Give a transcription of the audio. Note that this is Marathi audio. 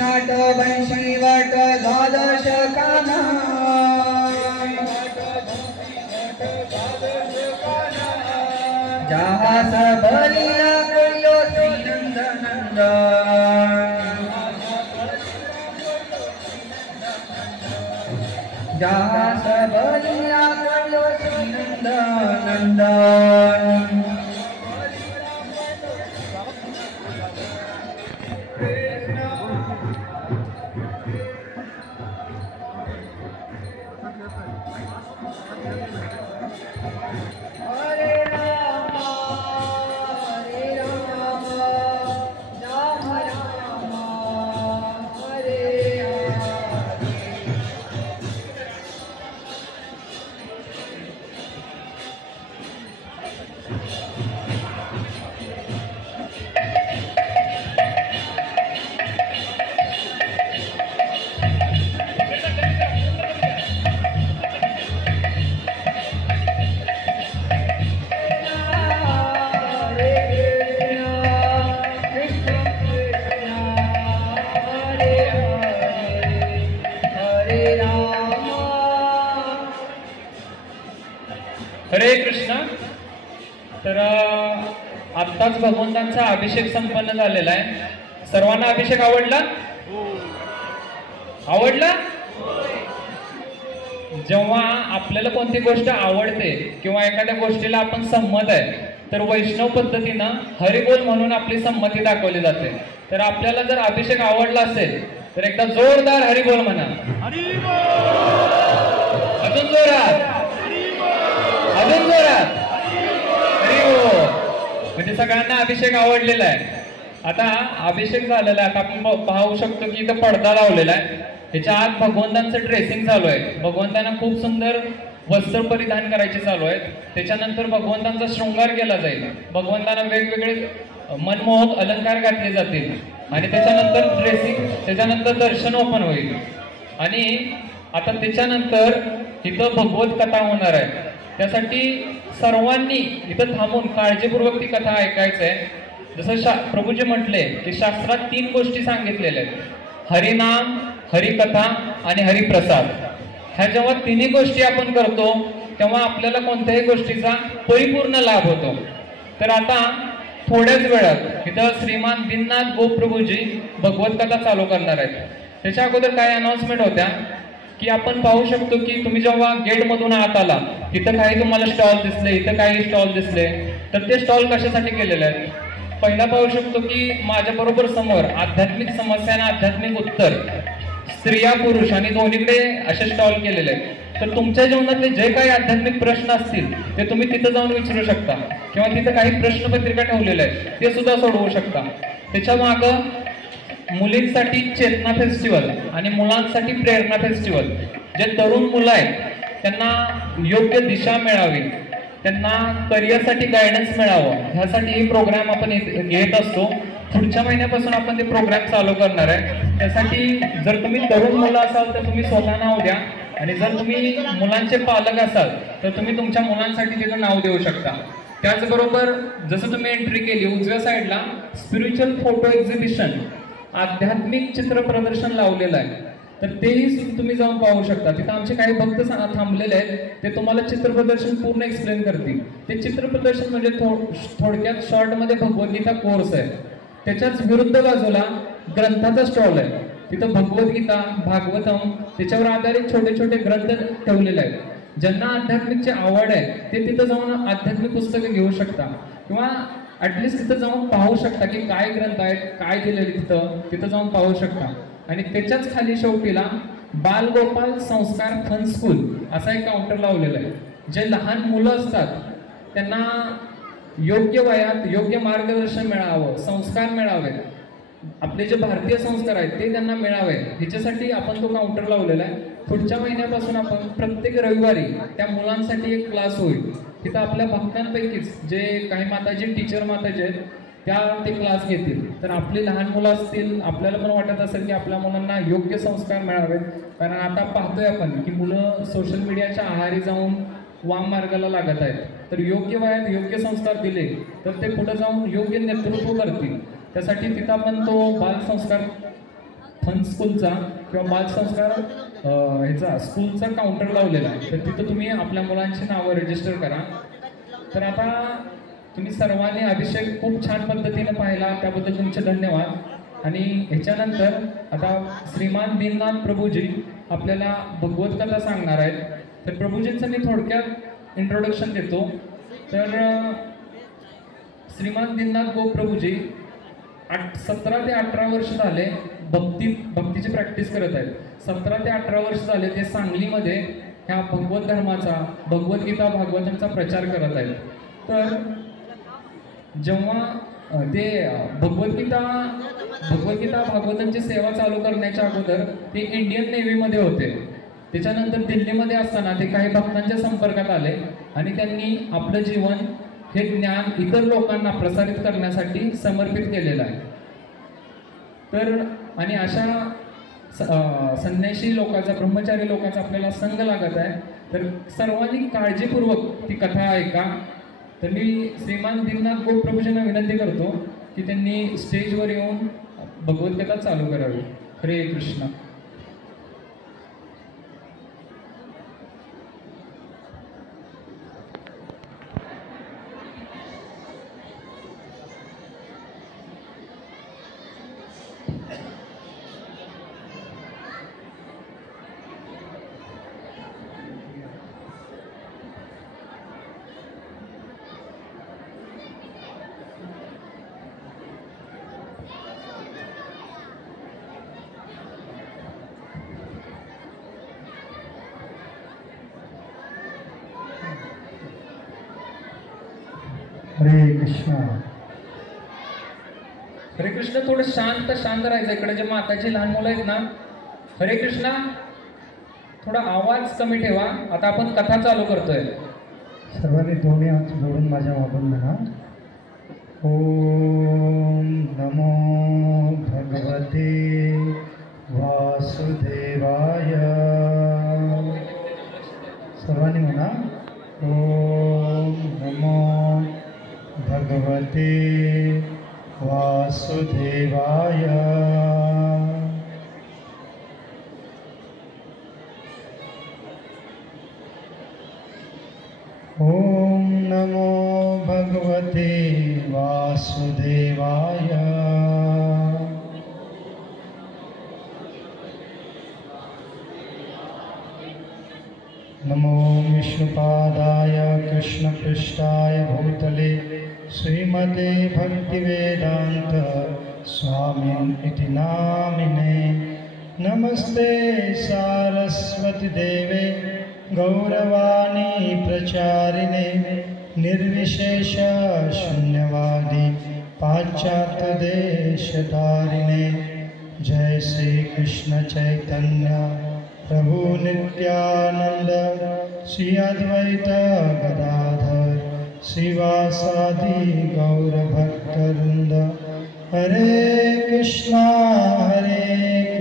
नाट वंशी वट द्वादश काना जहा सबलीला करियो श्रीनंद नंदन जहा सबलीला करियो श्रीनंद नंदन हरे कृष्ण. तर आत्ताच भगवंतांचा अभिषेक संपन्न झालेला आहे. सर्वांना अभिषेक आवडला? आवडला? जेव्हा आपल्याला कोणती गोष्ट आवडते किंवा एखाद्या गोष्टीला आपण संमत आहे तर वैष्णव पद्धतीनं हरिबोल म्हणून आपली संमती दाखवली जाते. तर आपल्याला जर अभिषेक आवडला असेल तर एकदा जोरदार हरिबोल म्हणा. अजून जोरात, अजून जोरात. म्हणजे सगळ्यांना अभिषेक आवडलेला आहे. आता अभिषेक झालेला आहे. आपण पाहू शकतो की इथं पडदा लावलेला आहे. ह्याच्या आत भगवंतांचं ड्रेसिंग चालू आहे. भगवंतांना खूप सुंदर वस्त्र परिधान करायचे चालू आहेत. त्याच्यानंतर भगवंतांचा शृंगार केला जाईल. भगवंतांना वेगवेगळे मनमोहक अलंकार घातले जातील आणि त्याच्यानंतर ड्रेसिंग, त्याच्यानंतर दर्शन ओपन होईल. आणि आता त्याच्यानंतर इथं भगवत कथा होणार आहे. त्यासाठी सर्वांनी इथं थांबून काळजीपूर्वक ती कथा ऐकायचं आहे. जसं प्रभूजी म्हटले की शास्त्रात 3 गोष्टी सांगितलेल्या आहेत: हरिनाम, हरिकथा आणि हरिप्रसाद. ह्या जेव्हा 3 गोष्टी आपण करतो तेव्हा आपल्याला कोणत्याही गोष्टीचा परिपूर्ण लाभ होतो. तर आता थोड्याच वेळात इथं श्रीमान दीननाथ गोप्रभूजी भगवत कथा चालू करणार आहेत. त्याच्या अगोदर काय अनाउन्समेंट होत्या की आपण पाहू शकतो की तुम्ही जेव्हा गेट मधून आत आला तिथं काही तुम्हाला स्टॉल दिसले, इथं काही स्टॉल दिसले. तर ते स्टॉल कशासाठी केलेले आहेत? पहिला पाहू शकतो की माझ्या बरोबर समोर आध्यात्मिक समस्या आणि आध्यात्मिक उत्तर, स्त्रिया पुरुष आणि दोन्हीकडे असे स्टॉल केलेले आहेत. तर तुमच्या जीवनातले जे काही आध्यात्मिक प्रश्न असतील ते तुम्ही तिथं जाऊन विचारू शकता किंवा तिथं काही प्रश्नपत्रिका ठेवलेल्या आहेत ते सुद्धा सोडवू शकता. त्याच्या मागं मुलींसाठी चेतना फेस्टिवल आणि मुलांसाठी प्रेरणा फेस्टिवल. जे तरुण मुलं आहेत त्यांना योग्य दिशा मिळावी, त्यांना करिअरसाठी गायडन्स मिळावं, ह्यासाठी हे प्रोग्राम आपण घेत असतो. पुढच्या महिन्यापासून आपण ते प्रोग्राम चालू करणार आहे. त्यासाठी जर तुम्ही तरुण मुलं असाल तर तुम्ही स्वतः नाव द्या आणि जर तुम्ही मुलांचे पालक असाल तर तुम्ही तुमच्या मुलांसाठी तिथं नाव देऊ शकता. त्याचबरोबर जसं तुम्ही एंट्री केली उजव्या साईडला स्पिरिच्युअल फोटो एक्झिबिशन, आध्यात्मिक चित्र प्रदर्शन लावलेलं आहे. तर तेही तुम्ही जाऊन पाहू शकता. तिथं आमचे काही भक्त थांबलेले आहेत, ते तुम्हाला चित्र प्रदर्शन पूर्ण एक्सप्लेन करतील. ते चित्र प्रदर्शन म्हणजे थोडक्यात शॉर्टमध्ये भगवद्गीता कोर्स आहे. त्याच्याच विरुद्ध बाजूला ग्रंथाचा स्टॉल आहे. तिथं भगवद्गीता, भागवतम त्याच्यावर आधारित छोटे छोटे ग्रंथ ठेवलेले आहेत. ज्यांना आध्यात्मिकची आवड आहे ते तिथं जाऊन आध्यात्मिक पुस्तकं घेऊ शकता किंवा ॲटलिस्ट तिथं जाऊन पाहू शकता की काय ग्रंथ आहेत, काय दिलेले तिथं जाऊन पाहू शकता. आणि त्याच्याच खाली शेवटीला बालगोपाल संस्कार फन स्कूल असा एक काउंटर लावलेला आहे. जे लहान मुलं असतात त्यांना योग्य वयात योग्य मार्गदर्शन मिळावं, संस्कार मिळावे, आपले जे भारतीय संस्कार आहेत ते त्यांना मिळावे, ह्याच्यासाठी आपण तो काउंटर लावलेला आहे. पुढच्या महिन्यापासून आपण प्रत्येक रविवारी त्या मुलांसाठी एक क्लास होईल. तिथं आपल्या भक्तांपैकीच जे काही माताजी, टीचर माताजी आहेत त्या ते क्लास घेतील. तर आपली लहान मुलं असतील, आपल्याला पण वाटत असेल की आपल्या मुलांना योग्य संस्कार मिळावेत. कारण आता पाहतोय आपण की मुलं सोशल मीडियाच्या आहारी जाऊन वाम मार्गाला लागत आहेत. तर योग्य वयात योग्य संस्कार दिले तर ते पुढे जाऊन योग्य नेतृत्व करतील. त्यासाठी तिथं आपण तो बालसंस्कार फन स्कूलचा किंवा बालसंस्कार ह्याचा स्कूलचा काउंटर लावलेला आहे. तर तिथं तुम्ही आपल्या मुलांची नावं रजिस्टर करा. तर आता तुम्ही सर्वांनी अभिषेक खूप छान पद्धतीने पाहिला, त्याबद्दल तुमचे धन्यवाद. आणि ह्याच्यानंतर आता श्रीमान दीननाथ प्रभूजी आपल्याला भगवत कथा सांगणार आहेत. तर प्रभूजींचं मी थोडक्यात इंट्रोडक्शन देतो. तर श्रीमान दीननाथ गोप्रभूजी 17 ते 18 वर्ष झाले भक्तीची प्रॅक्टिस करत आहेत. 17 ते 18 वर्ष झाले ते सांगलीमध्ये ह्या भगवत धर्माचा, भगवद्गीता भागवतांचा प्रचार करत आहेत. तर जेव्हा ते भगवद्गीता भागवतांची सेवा चालू करण्याच्या अगोदर ते इंडियन नेव्हीमध्ये होते. त्याच्यानंतर दिल्लीमध्ये असताना ते काही भक्तांच्या संपर्कात आले आणि त्यांनी आपलं जीवन हे ज्ञान इतर लोकांना प्रसारित करण्यासाठी समर्पित केलेलं आहे. तर आणि अशा संन्यासी लोकांचा, ब्रह्मचारी लोकांचा आपल्याला संघ लागत आहे. तर सर्वांनी काळजीपूर्वक ती कथा ऐका. तर मी श्रीमान दीननाथ गोप्रभूजींना विनंती करतो की त्यांनी स्टेजवर येऊन भगवद्गीता चालू करावी. हरे कृष्ण. हरे कृष्ण. हरे कृष्ण. थोडं शांत राहायचं. इकडे जे माताची लहान मुलं आहेत ना, हरे कृष्णा, थोडा आवाज कमी ठेवा. आता आपण कथा चालू करतोय. सर्वांनी दोन्ही हात जोडून माझ्या मागून म्हणा, ओम नमो भगवते वासुदेवाय. सर्वांनी म्हणा, ओम नमो भगवते वासुदेवाय. ओम नमो भगवते वासुदेवाय. नमो विष्णुपादाय कृष्णपृष्ठाय भूतले श्रीमते भक्तिवेदांत स्वामिनिति नामिने. नमस्ते सारस्वती देवे गौरवाणी प्रचारिणे निर्विशेष शून्यवादी पाश्चात्य देशधारिणे. जय श्री कृष्ण चैतन्य प्रभु नित्यानंद श्री अद्वैत गदाधर श्रीवासादि गौर भक्तवृंद. हरे कृष्णा